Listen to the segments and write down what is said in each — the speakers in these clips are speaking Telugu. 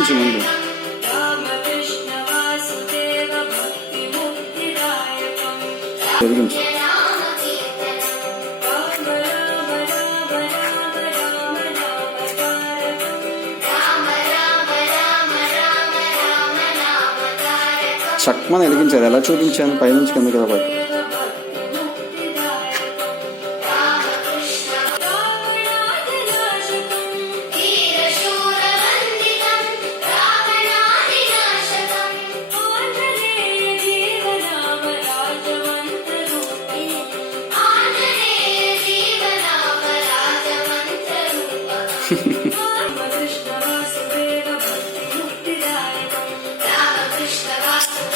వెలిగించు ముందు. వెలిగించు. చక్మని వెలిగించారు. ఎలా చూపించాను? పైనుంచి కిందకి కాబట్టి.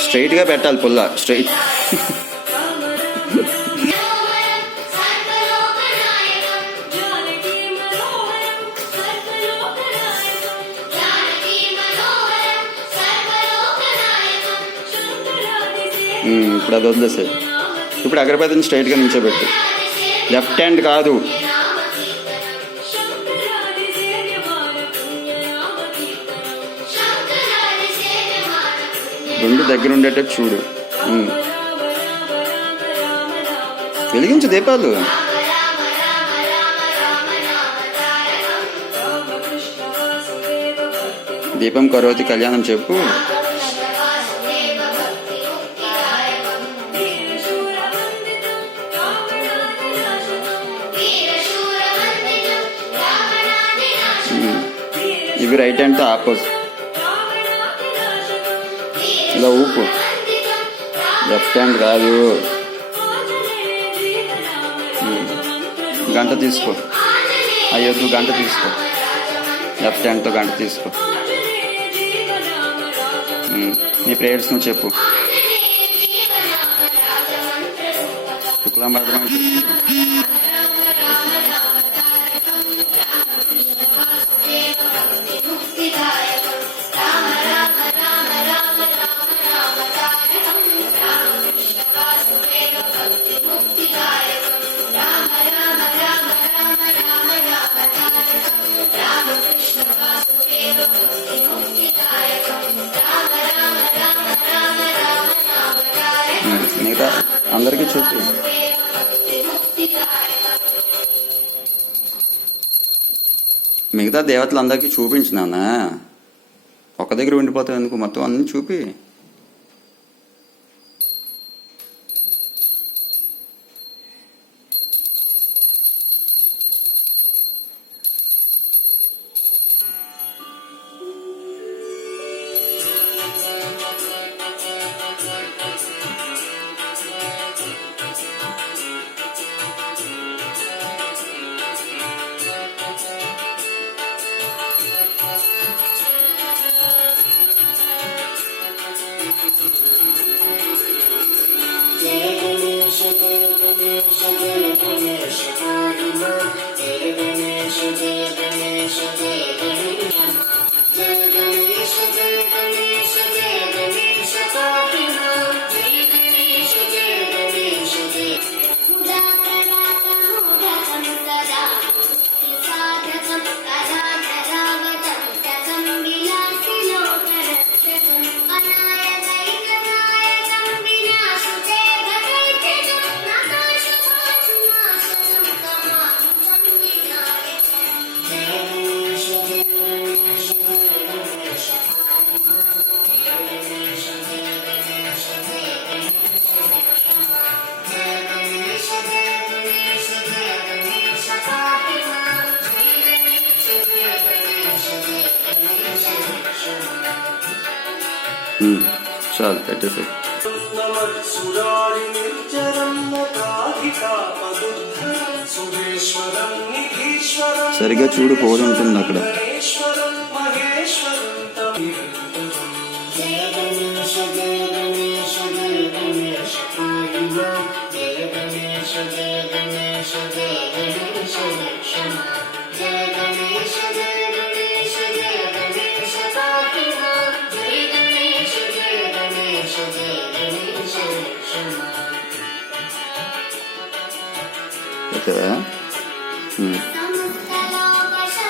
స్ట్రైట్గా పెట్టాలి పుల్ల. స్ట్రైట్. ఇప్పుడు అది వదిలేసాయి. ఇప్పుడు అగ్రపతిని స్ట్రైట్గా నిల్చోబెట్టు. లెఫ్ట్ హ్యాండ్ కాదు. రెండు దగ్గర ఉండేటట్టు చూడు. వెలిగించు దీపాలు. దీపం కరోతి కళ్యాణం చెప్పు. ఇవి రైట్ హ్యాండ్తో ఆపోజిట్. ఇలా ఊపు. లెఫ్ట్ హ్యాండ్ కాదు. గంట తీసుకో. అయ్యొద్దు, గంట తీసుకో. లెఫ్ట్ హ్యాండ్తో గంట తీసుకో. నీ ప్రేయర్స్ నువ్వు చెప్పు. శుక్లాంబరధరం మిగతా అందరికీ చెప్పు. మిగతా దేవతలందరికీ చూపించినానా? ఒక దగ్గర ఉండిపోతావు ఎందుకు? మొత్తం అన్నీ చూపి. చాలు పెట్టేసి. సరిగా చూడు, ఫోన్ ఉంటుంది అక్కడ.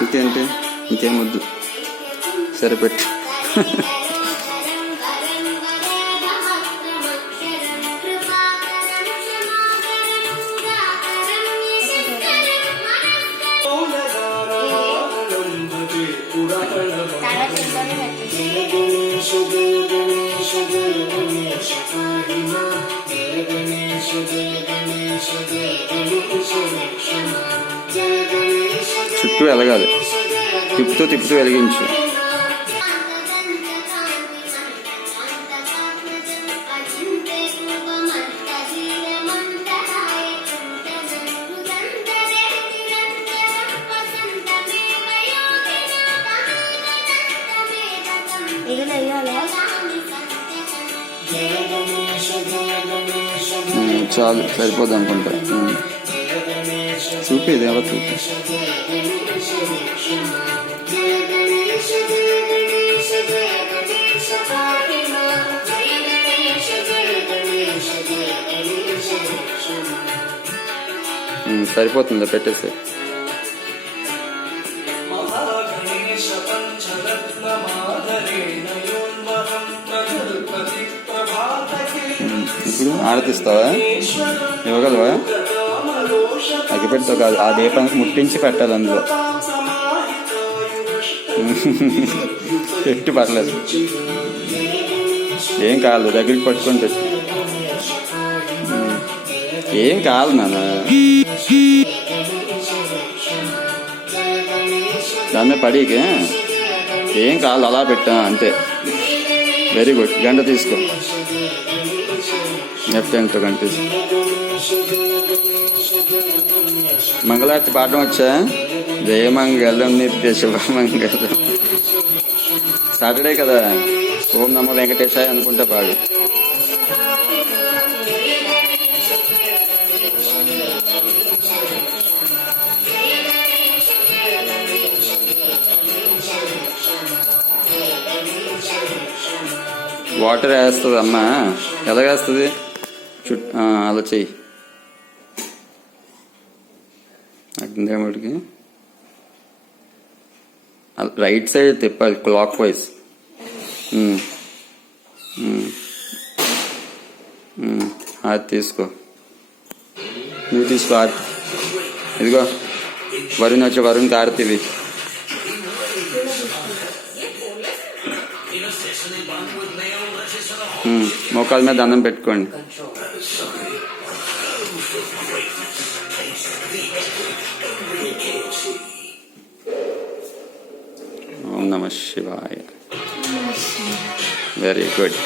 ఇంకేంటి? ఇంకేం వద్దు, సరిపెట్టు. చుట్టూ వెలగాలి, తిప్పుతూ తిప్పుతూ వెలిగించు. చాలు, సరిపోద్ది అనుకుంటా. చూపి దేవ చూపి. సరిపోతుందా, పెట్టేసి. ఇప్పుడు ఆరతిస్తావా? ఇవ్వగలవా? అగ్గిపెట్టతో కాదు, ఆ దీపానికి ముట్టించి పెట్టాలి అందులో. పెట్టు, పర్లేదు, ఏం కాదు, దగ్గరికి పట్టుకొని పెట్టు. ఏం కాదు నాన్న, దాన్ని పడికి ఏం కాదు, అలా పెట్టా అంతే. Very good. గంట తీసుకో, లెఫ్ట్ హ్యాండ్తో గంట తీసుకో. మంగళారతి పాఠం వచ్చా? జయమంగళం నిత్య శుభమంగళం. సాటర్డే కదా, ఓం నమో వెంకటేశాయ అనుకుంటే పాడు. వాటర్ వేస్తుంది అమ్మా. ఎలా వేస్తుంది? అలా చెయ్యి. అగ్నిదేవుడికి రైట్ సైడ్ తిప్పాలి, క్లాక్ వైజ్. అది తీసుకో, నువ్వు తీసుకో. ఇదిగో వరుణ్ వచ్చే, వరుణ్ హారతివి. మోకాల మీద దండం పెట్టుకోండి. ఓం నమః శివాయ. Very good.